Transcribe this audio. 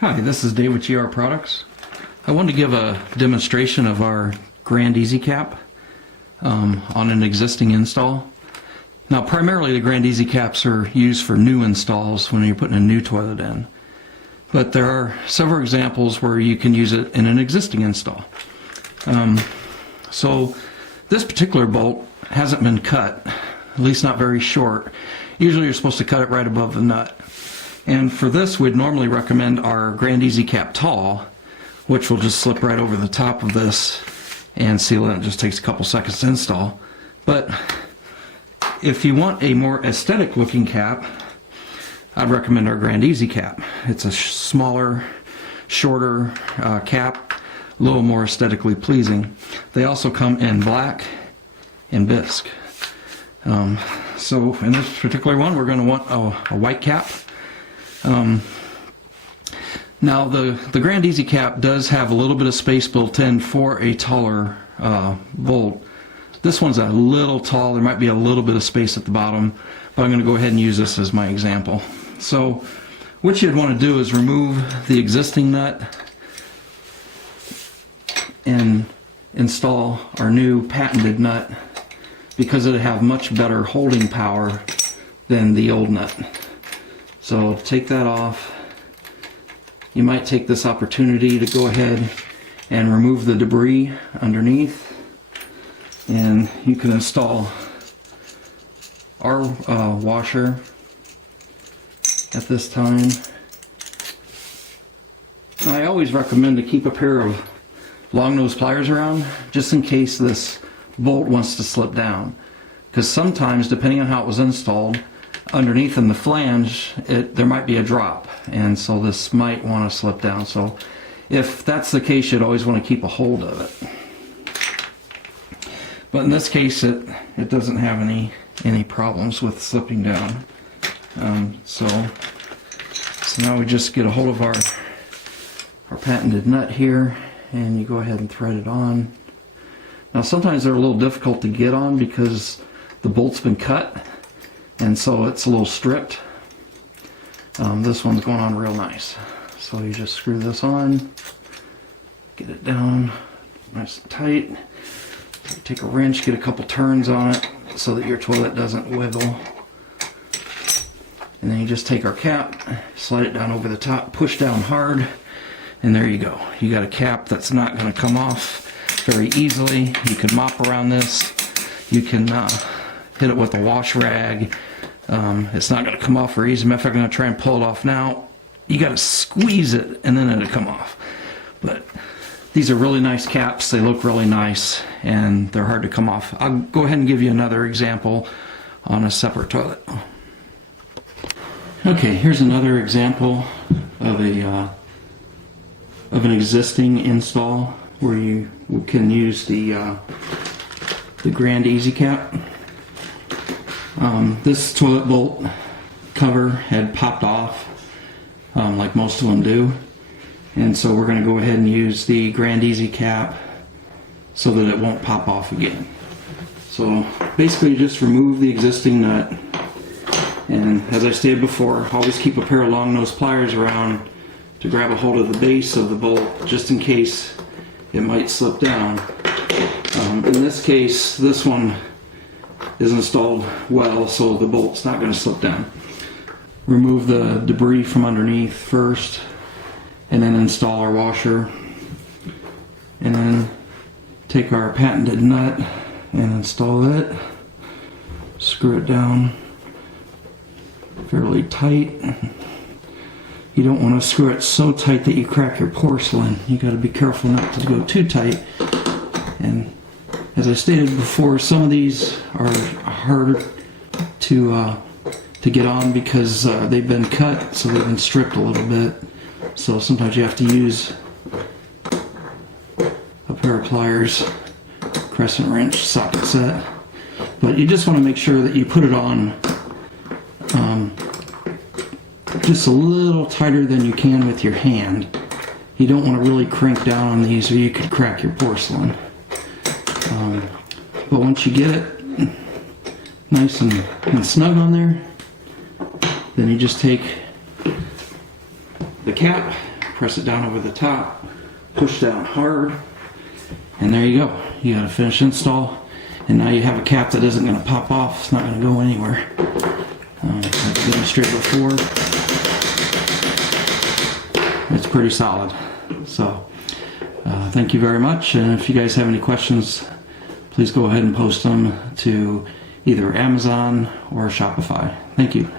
Hi, this is Dave with GR Products. I wanted to give a demonstration of our GrandEZcap on an existing install. Now primarily the GrandEZcaps are used for new installs when you're putting a new toilet in. But there are several examples where you can use it in an existing install. So this particular bolt hasn't been cut, at least not very short. Usually you're supposed to cut it right above the nut. And for this, we'd normally recommend our GrandEZcap Tall, which will just slip right over the top of this and seal it. It just takes a couple seconds to install. But if you want a more aesthetic looking cap, I'd recommend our GrandEZcap. It's a smaller, shorter cap, a little more aesthetically pleasing. They also come in black and bisque. So in this particular one, we're going to want a white cap. Now the GrandEZcap does have a little bit of space built in for a taller bolt. This one's a little tall. There might be a little bit of space at the bottom, but I'm going to go ahead and use this as my example. So what you'd want to do is remove the existing nut and install our new patented nut, because it'll have much better holding power than the old nut. So take that off. You might take this opportunity to go ahead and remove the debris underneath, and you can install our washer at this time. I always recommend to keep a pair of long nose pliers around just in case this bolt wants to slip down, because sometimes, depending on how it was installed, underneath in the flange there might be a drop, and so this might want to slip down. So if that's the case, you'd always want to keep a hold of it. But in this case it doesn't have any problems with slipping down. So now we just get a hold of our patented nut here, and you go ahead and thread it on. Now sometimes they're a little difficult to get on because the bolt's been cut, and so it's a little stripped. This one's going on real nice. So you just screw this on, get it down nice and tight. Take a wrench, get a couple turns on it so that your toilet doesn't wiggle. And then you just take our cap, slide it down over the top, push down hard, and there you go. You got a cap that's not going to come off very easily. You can mop around this. You can hit it with a wash rag. It's not going to come off very easy. Matter of fact, I'm going to try and pull it off now. You got to squeeze it and then it'll come off. But these are really nice caps. They look really nice and they're hard to come off. I'll go ahead and give you another example on a separate toilet. Okay, here's another example of an existing install where you can use the GrandEZcap. This toilet bolt cover had popped off, like most of them do, and so we're going to go ahead and use the GrandEZcap so that it won't pop off again. So basically just remove the existing nut, and as I stated before, always keep a pair of long nose pliers around to grab a hold of the base of the bolt just in case it might slip down. In this case, this one is installed well, so the bolt's not going to slip down. Remove the debris from underneath first, and then install our washer, and then take our patented nut and install it. Screw it down fairly tight. You don't want to screw it so tight that you crack your porcelain. You got to be careful not to go too tight. And as I stated before, some of these are hard to get on because they've been cut, so they've been stripped a little bit. So sometimes you have to use a pair of pliers, crescent wrench, socket set. But you just want to make sure that you put it on just a little tighter than you can with your hand. You don't want to really crank down on these or you could crack your porcelain. But once you get it nice and snug on there, then you just take the cap, press it down over the top, push down hard, and there you go. You got a finished install, and now you have a cap that isn't going to pop off. It's not going to go anywhere. Like I demonstrated before, it's pretty solid. So thank you very much, and if you guys have any questions, please go ahead and post them to either Amazon or Shopify. Thank you.